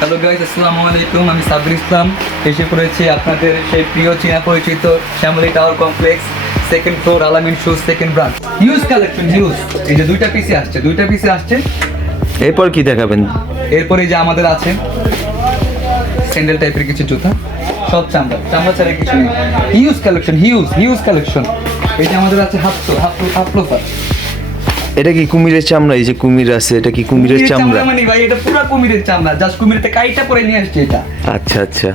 Hello guys, আসসালামু আলাইকুম। আমি সাব্বির ইসলাম এসে পড়েছি আপনাদের সেই প্রিয় চীনা পরিচিত Shyamoli tower complex, second floor, Alamin shoes, second branch. Huge collection, huge. এই যে দুইটা পিসে আসছে। এরপর কি দেখাবেন? এরপরে যে আমাদের আছে স্যান্ডেল টাইপের কিছু জুতা, সব চামড়া ছাড়া কিছু নেই। Huge collection. এই যে আমাদের আছে হাফ লোফার। এটা কি কুমিরের চামড়া? এই যে কুমির আছে, এটা কি কুমিরের চামড়া? মানে ভাই এটা পুরো কুমিরের চামড়া, জাস্ট কুমিরতে কাইটা পরে নিয়ে আসছে এটা। আচ্ছা আচ্ছা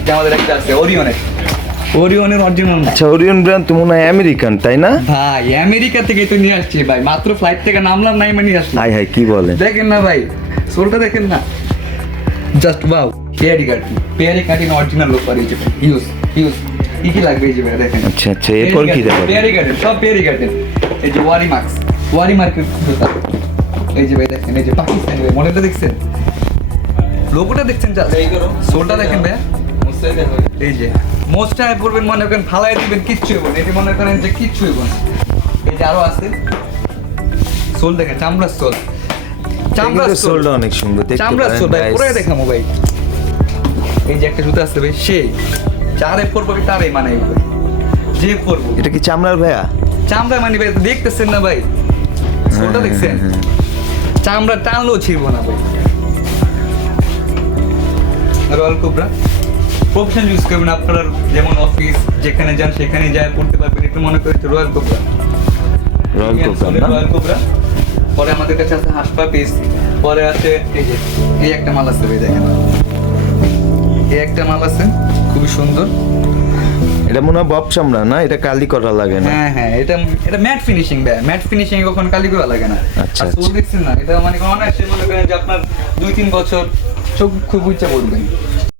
এটা আমাদের একটা আছে ওরিয়নের অরিজিনাল না। আচ্ছা, ওরিয়ন ব্র্যান্ড তো মনে হয় আমেরিকান, তাই না? ভাই আমেরিকা থেকে তো নিয়ে আসছি ভাই, মাত্র ফ্লাইট থেকে নামলাম, নাই মানে নিয়ে আসলাম। হাই হাই, কি বলেন? দেখেন না ভাই, সোলটা দেখেন না, জাস্ট ওয়াও। পেয়ারি কাটিং অরিজিনাল লোফার। এই যে হিউজ কি লাগবে এই যে ভাই দেখেন। আচ্ছা আচ্ছা, এরপর কি দেখাবেন? পেয়ারি কাটিং, সব পেয়ারি কাটিং। এই যে ওয়ারি মার্কেট জুতা। এই যে ভাই দেখেন, এই যে পাকিস্তানি ভাই, মডেলটা দেখছেন, লোগোটা দেখছেন, জাস্ট সোলটা দেখেন ভাই। এই যে মোস্টায় পড়বেন, মনে করেন ফালাই দিবেন, কিচ্ছু হইব না। এটি মনে করেন যে কিচ্ছু হইব না। এই যে আরো আছে সোল দেখেন, চামড়ার সোলটা অনেক সুন্দর দেখতে। চামড়ার সোল ভাই, পুরো দেখামো ভাই। এই যে একটা জুতা আছে ভাই, সেই যারে পরবো তারে মানে যে পরবো। এটা কি চামড়ার ভাইয়া? চামড়া মানে ভাই, দেখতেছেন না ভাই, সোলটা দেখছেন, চামড়া টানলেও ছিড়বো না ভাই। রয়্যাল কোবরা প্রফেশনাল ইউজ করবেন আপনার, যেমন অফিস যেখানে যান সেখানে যায় পড়তে পারবেন। একটু মনে করেন রয়্যাল কোবরা। পরে আমাদের কাছে আছে হাসপা পিস। পরে আছে এই যে এই একটা মাল আছে ভাই, দেখেন এই একটা মাল আছে, খুবই সুন্দর। এটা মনে হয় বব চামড়া না? এটা কালি করা লাগে না? হ্যাঁ, এটা ম্যাট ফিনিশিং ভাই, ম্যাট ফিনিশিং কখন কালি করা লাগে না। আচ্ছা, আর সোল দেখছেন না, এটা মানে অনায়াসে মনে করেন যে আপনার 2-3 বছর চোখ খুব উচ্চা পড়বেন।